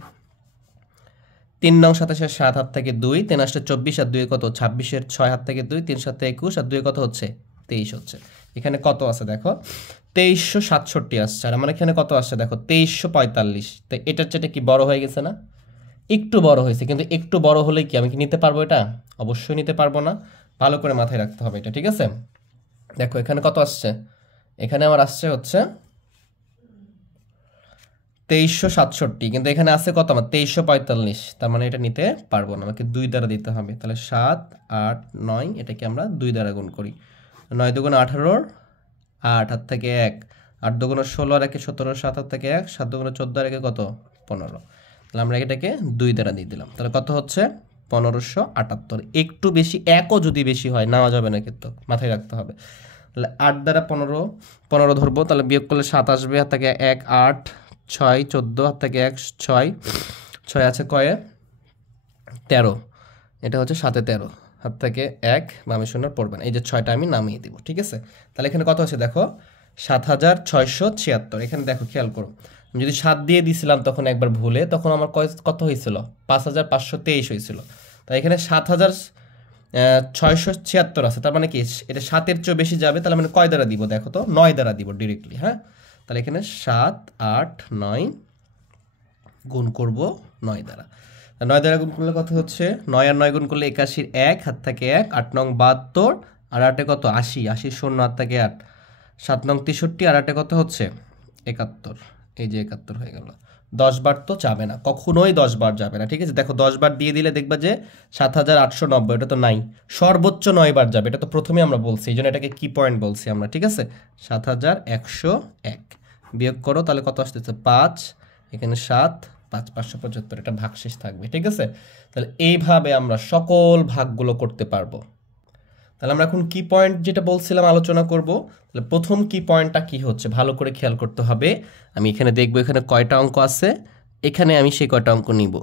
3 নং 27 7 হাত থেকে 2, 3 8 24, আর 2 কত 26, 6 হাত থেকে 2, 3 7 21, আর 2 কত হচ্ছে 23 হচ্ছে। এখানে কত আছে দেখো 2367 আসছে, আর আমার এখানে কত আসছে দেখো 2345। তো এটার চেয়ে কি বড় হয়ে গেছে না, একটু বড় হয়েছে, কিন্তু একটু বড় হলে কি আমি কি নিতে পারবো এটা, অবশ্যই নিতে পারবো না, ভালো করে মাথায় রাখতে হবে এটা। ঠিক আছে, দেখো এখানে কত আসছে, এখানে আমার আসছে হচ্ছে 2367, কিন্তু এখানে আছে কত আমার 2345, তার মানে এটা নিতে পারবো না, আমাকে 2 দ্বারা দিতে হবে। তাহলে 7 8 9 এটাকে আমরা 2 দ্বারা গুণ করি। 9 2 18, 8 হাত থেকে 1, 8 2 16, আর 1 17, 7 হাত থেকে 1, 7 2 14, আর 1 কত 15। তাহলে আমরা এটাকে 2 দ্বারা দিয়ে দিলাম, তাহলে কত হচ্ছে 1578। একটু বেশি, একও যদি বেশি হয় নেওয়া যাবে না, কিন্তু মাথায় রাখতে হবে। তাহলে 8 দ্বারা 15 ধরবো, তাহলে বিয়োগ করলে 7 আসবে, হাত থেকে 1 8, 6 14, হাত থেকে 1 6, 6 আছে কয়ে 13, এটা হচ্ছে 7 13, হাত থেকে 1 বামে শূন্য পড়বেন, এই যে 6টা আমি নামিয়ে দিব। ঠিক আছে, তাহলে এখানে কত আছে দেখো 7676। এখানে দেখো খেয়াল করো, আমি যদি 7 দিয়ে দিছিলাম তখন একবার ভুলে, তখন আমার কত হয়েছিল 5523 হয়েছিল। তাই এখানে 7676 আছে, তার মানে কি এটা 7-এর চেয়ে বেশি যাবে, তাহলে মানে কয় দ্বারা দিব দেখো তো, 9 দ্বারা দিব ডিরেক্টলি। হ্যাঁ, তাহলে এখানে 7 8 9 গুণ করব 9 দ্বারা। 9 দ্বারা গুণ করলে কত হচ্ছে? 9 আর 9 গুণ করলে 81, 1 হাত থাকে 1, 8 নং 72, আর 8 কত? 80, 80 শূন্য হাত থাকে 8, 7 নং 63, আর 8 কত হচ্ছে? 71। এই যে 71 হয়ে গেল। 10 বার তো যাবে না, কখনোই 10 বার যাবে না, ঠিক আছে? দেখো 10 বার দিয়ে দিলে দেখবা যে 7890, এটা তো নাই। সর্বোচ্চ 9 বার যাবে, এটা তো প্রথমে আমরা বলছি, এই জন্য এটাকে কি পয়েন্ট বলছি আমরা, ঠিক আছে? 7101 বিয়োগ করো, তাহলে কত আসতেছে? 5, এখানে 7, 5, 575, এটা ভাগশেষ থাকবে, ঠিক আছে? তাহলে এইভাবে আমরা সকল ভাগগুলো করতে পারবো। তাহলে আমরা এখন কি পয়েন্ট যেটা বলছিলাম আলোচনা করব। তাহলে প্রথম কি পয়েন্টটা কি হচ্ছে ভালো করে খেয়াল করতে হবে। আমি এখানে দেখব এখানে কয়টা অঙ্ক আছে, এখানে আমি সেই কয়টা অঙ্ক নিব।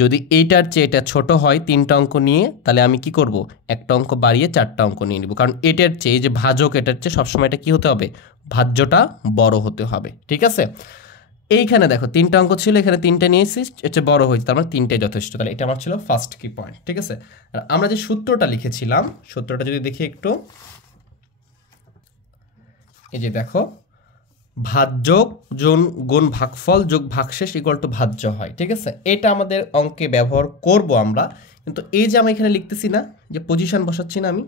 যদি এইটার চেয়ে এটা ছোট হয় 3টা অঙ্ক নিয়ে, তাহলে আমি কি করব? একটা অঙ্ক বাড়িয়ে 4টা অঙ্ক নিয়ে নিব, কারণ এটার চেয়ে, এই যে ভাজক, এটার চেয়ে সবসময় এটা কি হতে হবে? ভাজ্যটা বড় হতে হবে, ঠিক আছে? এইখানে দেখো 3টা অঙ্ক ছিল, এখানে 3টা নিয়েছি, এটা বড় হয়েছে, তার মানে 3টাই যথেষ্ট। তাহলে এটা আমার ছিল ফার্স্ট কি পয়েন্ট, ঠিক আছে? আর আমরা যে সূত্রটা লিখেছিলাম, সূত্রটা যদি দেখি একটু, এই যে দেখো, ভাজ্যক গুণ ভাগফল যোগ ভাগশেষ ইকুয়াল টু ভাজ্য হয়, ঠিক আছে? এটা আমাদের অঙ্কে ব্যবহার করব আমরা। কিন্তু এই যে আমি এখানে লিখতেছি না, যে পজিশন বসাচ্ছি না, আমি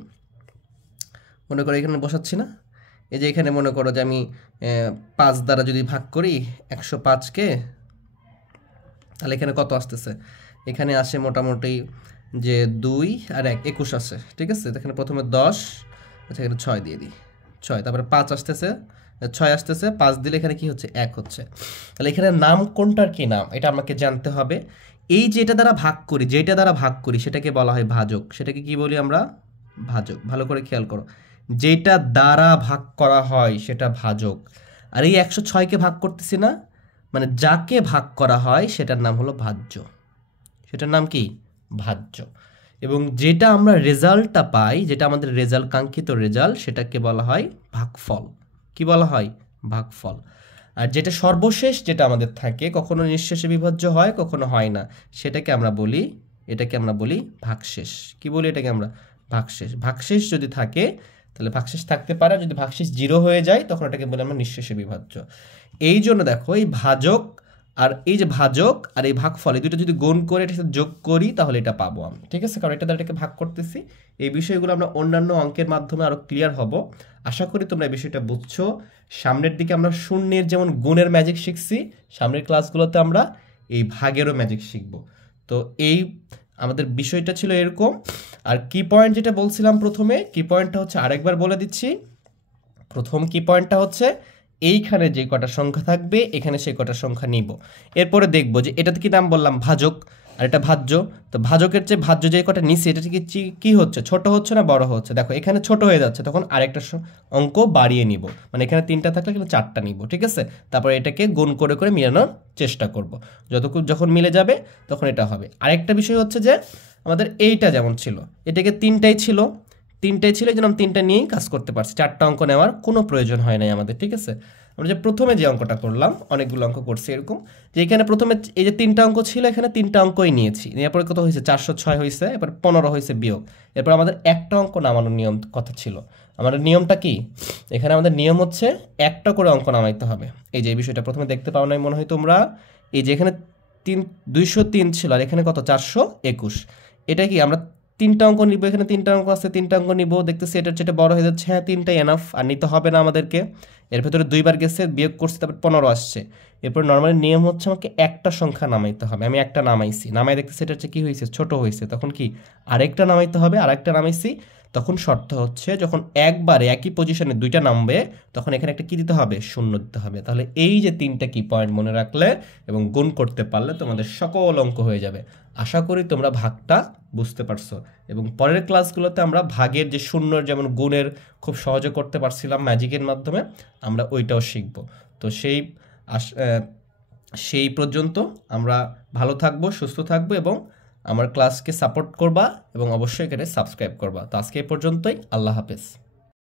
মনে করো এখানে বসাচ্ছি না, এই যে এখানে মনে করো যে আমি 5 দ্বারা যদি ভাগ করি 105কে, তাহলে এখানে কত আসতেছে? এখানে আসে মোটামুটি যে 2 আর 1, 21 আসে, ঠিক আছে? এখানে প্রথমে 10, আচ্ছা এখানে 6 দিয়ে দিই, 6, তারপরে 5 আসতেছে, 6 আসতেছে, 5 দিলে এখানে কি হচ্ছে? 1 হচ্ছে। তাহলে এখানে নাম কোনটার কি নাম এটা আমাকে জানতে হবে। এই যেটা দ্বারা ভাগ করি, যেটা দ্বারা ভাগ করি সেটাকে বলা হয় ভাজক, সেটাকে কি বলি আমরা? ভাজক। ভালো করে খেয়াল করো, যেটা দ্বারা ভাগ করা হয় সেটা ভাজক। আর এই 106কে ভাগ করতেছি না, মানে যাকে ভাগ করা হয় সেটার নাম হলো ভাজ্য, সেটার নাম কি? ভাজ্য। এবং যেটা আমরা রেজাল্টটা পাই, যেটা আমাদের রেজাল্ট, কাঙ্ক্ষিত রেজাল্ট, সেটাকে বলা হয় ভাগফল। কি বলা হয়? ভাগফল। আর যেটা সর্বশেষ যেটা আমাদের থাকে, কখনো নিঃশেষে বিভাজ্য হয়, কখনো হয় না, সেটাকে আমরা বলি, এটাকে আমরা বলি ভাগশেষ। কি বলি এটাকে আমরা? ভাগশেষ। ভাগশেষ যদি থাকে তাহলে ভাগশেষ থাকতে পারে, যদি ভাগশেষ 0 হয়ে যায় তখন এটাকে বলি আমরা নিঃশেষে বিভাজ্য। এই জন্য দেখো, এই ভাজক আর এই যে ভাজক আর এই ভাগফল, এই দুটো যদি গুণ করে এটার সাথে যোগ করি তাহলে এটা পাবো আমি, ঠিক আছে? কারণ এটা দ্বারা এটাকে ভাগ করতেছি। এই বিষয়গুলো আমরা অন্যান্য অঙ্কের মাধ্যমে আরো ক্লিয়ার হব। আশা করি তোমরা এই বিষয়টা বুঝছো। সামনের দিকে আমরা শূন্যের যেমন গুণের ম্যাজিক শিখছি, সামনের ক্লাসগুলোতে আমরা এই ভাগেরও ম্যাজিক শিখব। তো এই আমাদের বিষয়টা ছিল এরকম। আর কি পয়েন্ট যেটা বলছিলাম প্রথমে, কি পয়েন্টটা হচ্ছে আরেকবার বলে দিচ্ছি। প্রথম কি পয়েন্টটা হচ্ছে, এইখানে যে কটা সংখ্যা থাকবে এখানে সেই কটা সংখ্যা নিব। এরপরে দেখব যে এটাতে কি নাম বললাম? ভাজক, আর এটা ভাজ্য। তো ভাজকের চেয়ে ভাজ্য যে কটা নিছি, এটা কি হচ্ছে? ছোট হচ্ছে না বড় হচ্ছে? দেখো এখানে ছোট হয়ে যাচ্ছে, তখন আরেকটা অঙ্ক বাড়িয়ে নিব, মানে এখানে 3টা থাকলে এখানে 4টা নিব, ঠিক আছে? তারপরে এটাকে গুণ করে করে মিলানোর চেষ্টা করব। যখন মিলে যাবে তখন এটা হবে। আরেকটা বিষয় হচ্ছে যে আমাদের এইটা যেমন ছিল, এটাকে 3টাই ছিল, এই জন্য আমি 3টা নিয়েই কাজ করতে পারছি, 4টা অঙ্ক নেওয়ার কোনো প্রয়োজন হয় নাই আমাদের, ঠিক আছে? আমরা যে প্রথমে যে অঙ্কটা করলাম, অনেকগুলো অঙ্ক করছি এরকম, যে এখানে প্রথমে এই যে 3টা অঙ্ক ছিল, এখানে 3টা অঙ্কই নিয়েছি, এরপরে কত হয়েছে? 406 হয়েছে, এরপর 15 হয়েছে বিয়োগ। এরপর আমাদের একটা অঙ্ক নামানোর নিয়ম কথা ছিল। আমাদের নিয়মটা কি? এখানে আমাদের নিয়ম হচ্ছে একটা করে অঙ্ক নামাইতে হবে। এই যে এই বিষয়টা প্রথমে দেখতে পাও নাই মনে হয় তোমরা, এই যে এখানে 203 ছিল, আর এখানে কত? 421। এটা কি আমরা 3টা অঙ্ক নিব, এখানে 3টা অঙ্ক আছে, 3টা অঙ্ক নিব, দেখতেছি এটার যেটা বড় হয়ে যাচ্ছে, হ্যাঁ 3টাই এনাফ, আর নিতে হবে না আমাদেরকে। এর ভেতরে 2বার গেছে, বিয়োগ করছে, তারপর 15 আসছে। এরপর নর্মালি নিয়ম হচ্ছে আমাকে একটা সংখ্যা নামাইতে হবে, আমি একটা নামাইছি, নামাই দেখতেছি এটা হচ্ছে কি হয়েছে? ছোট হয়েছে, তখন কি আরেকটা নামাইতে হবে, আরেকটা নামাইছি। তখন শর্ত হচ্ছে যখন একবারে একই পজিশনে 2টা নামবে তখন এখানে একটা কি দিতে হবে? শূন্য দিতে হবে। তাহলে এই যে 3টা কি পয়েন্ট মনে রাখলে এবং গুণ করতে পারলে তোমাদের সকল অঙ্ক হয়ে যাবে। আশা করি তোমরা ভাগটা বুঝতে পারছো, এবং পরের ক্লাসগুলোতে আমরা ভাগের যে শূন্যর যেমন গুণের খুব সহজে করতে পারছিলাম ম্যাজিকের মাধ্যমে, আমরা ওইটাও শিখব। তো সেই পর্যন্ত আমরা ভালো থাকবো, সুস্থ থাকবো, এবং আমার ক্লাসকে সাপোর্ট করবা, এবং অবশ্যই এখানে সাবস্ক্রাইব করবা। তো আজকে এই পর্যন্তই, আল্লাহ হাফেজ।